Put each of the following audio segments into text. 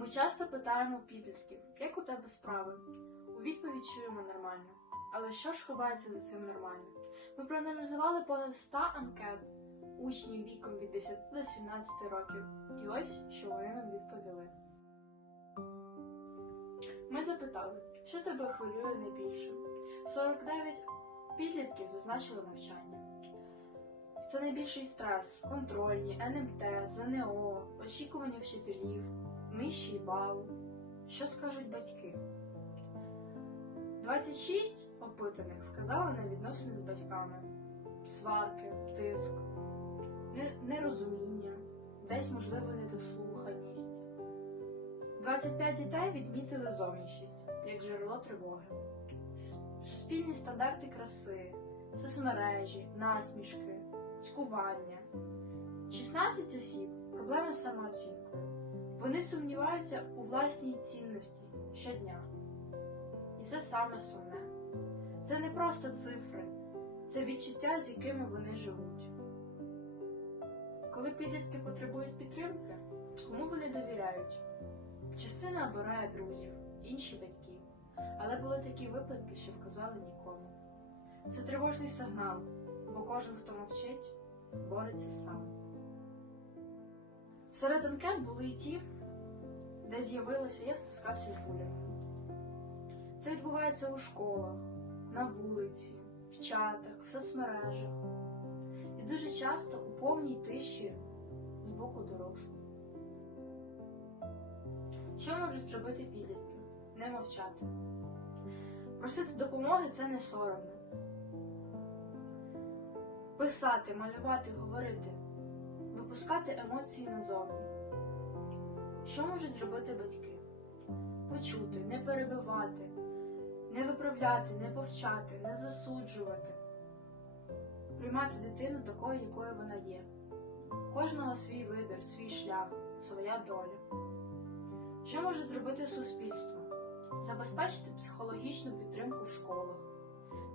Ми часто питаємо підлітків, як у тебе справи? У відповідь чуємо нормально. Але що ж ховається за цим нормально? Ми проаналізували понад 100 анкет учнів віком від 10 до 17 років. І ось що вони нам відповіли. Ми запитали, що тебе хвилює найбільше. 49 підлітків зазначили навчання. Це найбільший стрес, контрольні, НМТ, ЗНО, очікування вчителів, нижчий бал. Що скажуть батьки? 26 опитаних вказали на відносини з батьками, сварки, тиск, нерозуміння, десь, можливо, недослуханість. 25 дітей відмітили зовнішність як джерело тривоги, суспільні стандарти краси, соцмережі, насмішки, цькування. 16 осіб проблеми з самооцінкою. Вони сумніваються у власній цінності щодня. І це саме сумне. Це не просто цифри, це відчуття, з якими вони живуть. Коли підлітки потребують підтримки, кому вони довіряють? Частина обирає друзів, інші батьків. Але були такі випадки, що вказали нікому. Це тривожний сигнал, бо кожен, хто мовчить, бореться сам. Серед анкет були й ті, де з'явилося я стискався з булями. Це відбувається у школах, на вулиці, в чатах, в соцмережах. І дуже часто у повній тиші з боку дорослих. Що можуть зробити підлітки? Не мовчати. Просити допомоги це не соромно. Писати, малювати, говорити, випускати емоції назовні. Що можуть зробити батьки? Почути, не перебивати, не виправляти, не повчати, не засуджувати, приймати дитину такою, якою вона є. Кожного свій вибір, свій шлях, своя доля. Що може зробити суспільство? Забезпечити психологічну підтримку в школах,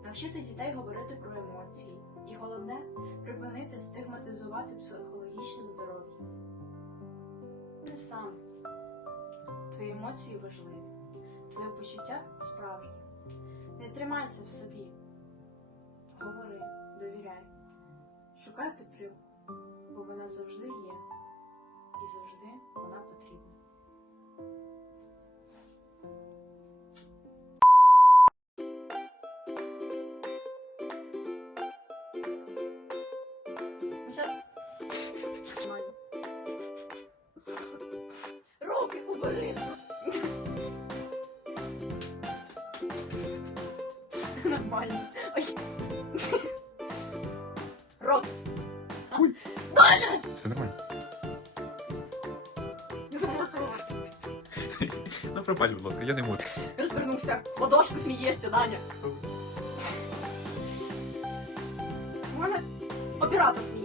навчити дітей говорити про емоції і головне припинити стигматизувати психологічне здоров'я. Ти сам. Твої емоції важливі, твоє почуття справжнє. Не тримайся в собі. Говори, довіряй, шукай підтримку, бо вона завжди є і завжди вона потрібна. Нормально. Руки убери! Нормально. Ой. Рот. Ой. Даня! Все нормально. Не запрошувала. Ну, пробач, будь ласка, я не можу. Розвернувся. В Ладошку смієшся, Даня. Оператор сміється.